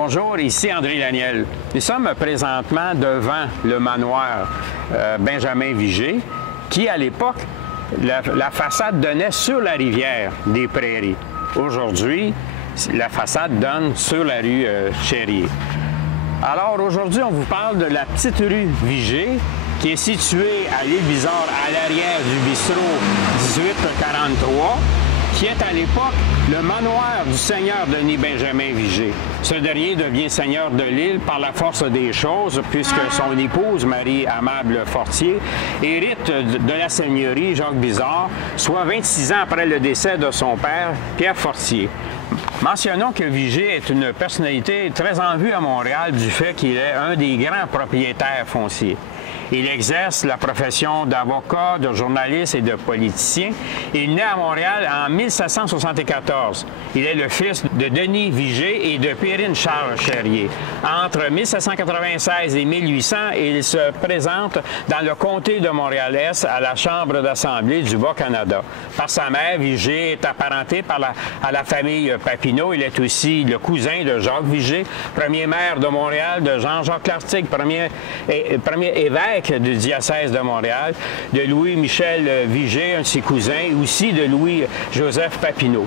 Bonjour, ici André Laniel. Nous sommes présentement devant le manoir Benjamin Viger, qui à l'époque, la façade donnait sur la rivière des Prairies. Aujourd'hui, la façade donne sur la rue Chérier. Alors aujourd'hui, on vous parle de la petite rue Viger, qui est située à l'île Bizarre, à l'arrière du bistrot 1843, qui est à l'époque le manoir du seigneur Denis Benjamin Viger. Ce dernier devient seigneur de l'île par la force des choses, puisque son épouse, Marie-Amable Fortier, hérite de la seigneurie Jacques Bizarre, soit 26 ans après le décès de son père, Pierre Fortier. Mentionnons que Viger est une personnalité très en vue à Montréal du fait qu'il est un des grands propriétaires fonciers. Il exerce la profession d'avocat, de journaliste et de politicien. Il naît à Montréal en 1774. Il est le fils de Denis Viger et de Périne Charles Chérier. Entre 1796 et 1800, il se présente dans le comté de Montréal-Est à la Chambre d'Assemblée du Bas-Canada. Par sa mère, Viger est apparenté à la famille Papineau. Il est aussi le cousin de Jacques Viger, premier maire de Montréal, de Jean-Jacques Lartigue, premier évêque du diocèse de Montréal, de Louis-Michel Viger, un de ses cousins, et aussi de Louis-Joseph Papineau.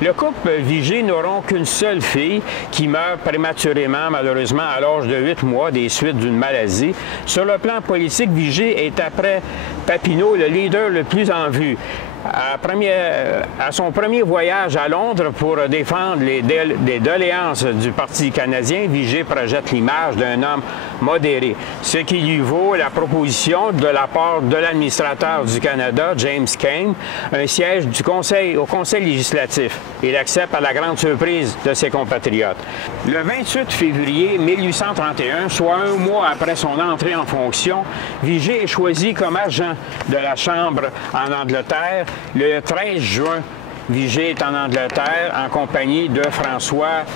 Le couple Viger n'auront qu'une seule fille qui meurt prématurément, malheureusement, à l'âge de 8 mois des suites d'une maladie. Sur le plan politique, Viger est, après Papineau, le leader le plus en vue. À son premier voyage à Londres pour défendre les doléances du Parti canadien, Viger projette l'image d'un homme modéré, ce qui lui vaut la proposition de la part de l'administrateur du Canada, James Kane, un siège au Conseil législatif. Il accepte à la grande surprise de ses compatriotes. Le 28 février 1831, soit un mois après son entrée en fonction, Viger est choisi comme agent de la Chambre en Angleterre. Le 13 juin, Viger est en Angleterre en compagnie de François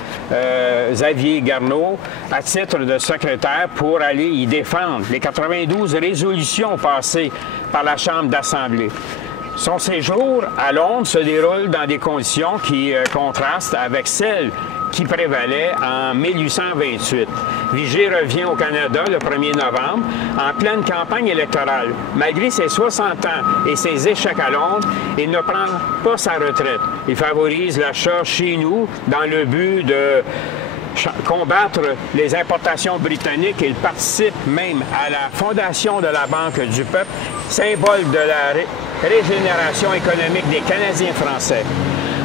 Xavier Garneau à titre de secrétaire pour aller y défendre les 92 résolutions passées par la Chambre d'Assemblée. Son séjour à Londres se déroule dans des conditions qui contrastent avec celles qui prévalait en 1828. Viger revient au Canada le 1er novembre, en pleine campagne électorale. Malgré ses 60 ans et ses échecs à Londres, il ne prend pas sa retraite. Il favorise l'achat chez nous dans le but de combattre les importations britanniques. Il participe même à la fondation de la Banque du Peuple, symbole de la régénération économique des Canadiens français.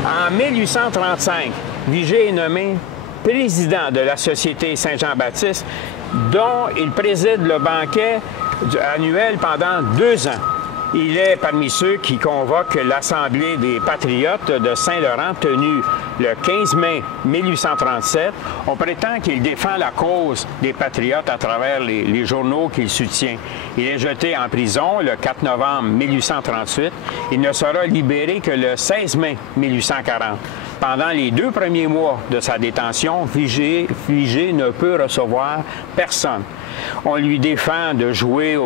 En 1835, Viger est nommé président de la Société Saint-Jean-Baptiste, dont il préside le banquet annuel pendant 2 ans. Il est parmi ceux qui convoquent l'Assemblée des Patriotes de Saint-Laurent, tenue le 15 mai 1837. On prétend qu'il défend la cause des Patriotes à travers les journaux qu'il soutient. Il est jeté en prison le 4 novembre 1838. Il ne sera libéré que le 16 mai 1840. Pendant les 2 premiers mois de sa détention, Viger ne peut recevoir personne. On lui défend de jouer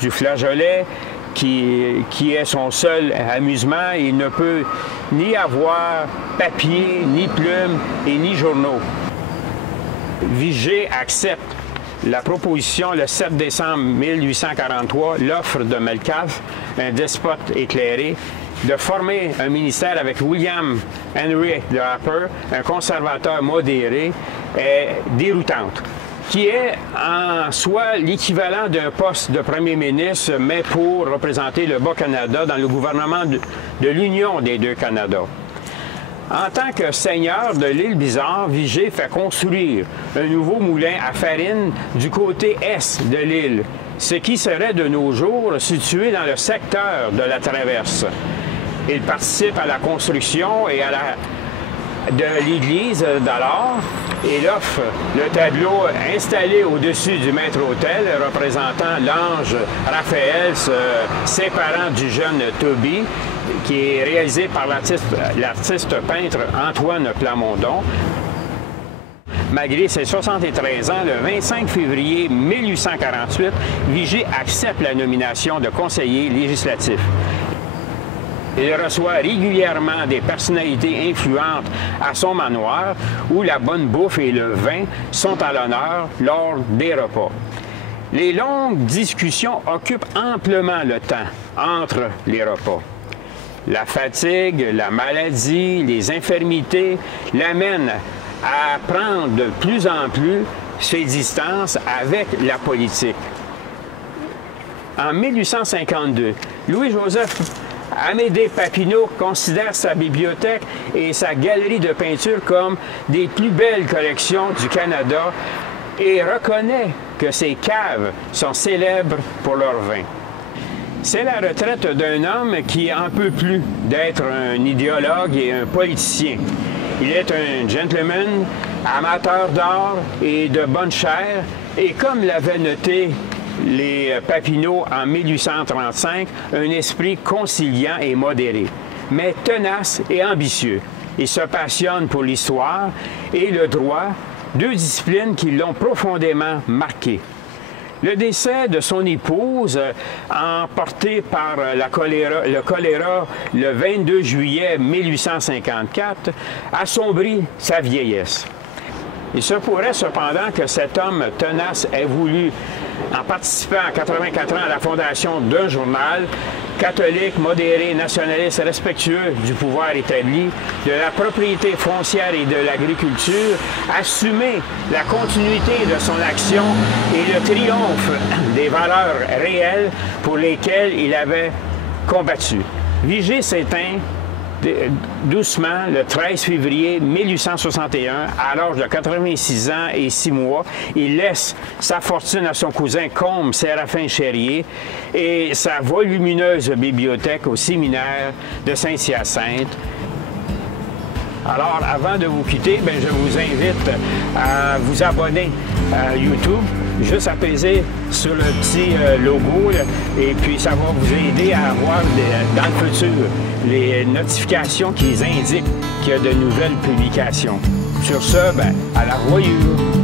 du flageolet, qui est son seul amusement. Il ne peut ni avoir papier, ni plume et ni journaux. Viger accepte la proposition le 7 décembre 1843, l'offre de Metcalfe, un despote éclairé, de former un ministère avec William Henry de Harper, un conservateur modéré, est déroutante, qui est en soi l'équivalent d'un poste de premier ministre, mais pour représenter le Bas-Canada dans le gouvernement de l'Union des deux Canadas. En tant que seigneur de l'île Bizarre, Viger fait construire un nouveau moulin à farine du côté est de l'île, ce qui serait de nos jours situé dans le secteur de la Traverse. Il participe à la construction et de l'église d'alors. Il offre le tableau installé au-dessus du maître-autel représentant l'ange Raphaël se séparant du jeune Toby, qui est réalisé par l'artiste peintre Antoine Plamondon. Malgré ses 73 ans, le 25 février 1848, Viger accepte la nomination de conseiller législatif. Il reçoit régulièrement des personnalités influentes à son manoir où la bonne bouffe et le vin sont à l'honneur lors des repas. Les longues discussions occupent amplement le temps entre les repas. La fatigue, la maladie, les infirmités l'amènent à prendre de plus en plus ses distances avec la politique. En 1852, Louis-Joseph Amédée Papineau considère sa bibliothèque et sa galerie de peinture comme des plus belles collections du Canada et reconnaît que ses caves sont célèbres pour leur vin. C'est la retraite d'un homme qui en peut plus d'être un idéologue et un politicien. Il est un gentleman, amateur d'art et de bonne chair, et comme l'avait noté les Papineau en 1835, un esprit conciliant et modéré, mais tenace et ambitieux. Il se passionne pour l'histoire et le droit, deux disciplines qui l'ont profondément marqué. Le décès de son épouse, emporté par le choléra le 22 juillet 1854, assombrit sa vieillesse. Il se pourrait cependant que cet homme tenace ait voulu, en participant à 84 ans à la fondation d'un journal, catholique, modéré, nationaliste, respectueux du pouvoir établi, de la propriété foncière et de l'agriculture, assumer la continuité de son action et le triomphe des valeurs réelles pour lesquelles il avait combattu. Vigée s'éteint doucement le 13 février 1861, à l'âge de 86 ans et 6 mois. Il laisse sa fortune à son cousin Combe Séraphin Chérier et sa volumineuse bibliothèque au séminaire de Saint-Hyacinthe. Alors, avant de vous quitter, je vous invite à vous abonner à YouTube, juste à peser sur le petit logo, là, et puis ça va vous aider à avoir dans le futur les notifications qui indiquent qu'il y a de nouvelles publications. Sur ce, à la voyure!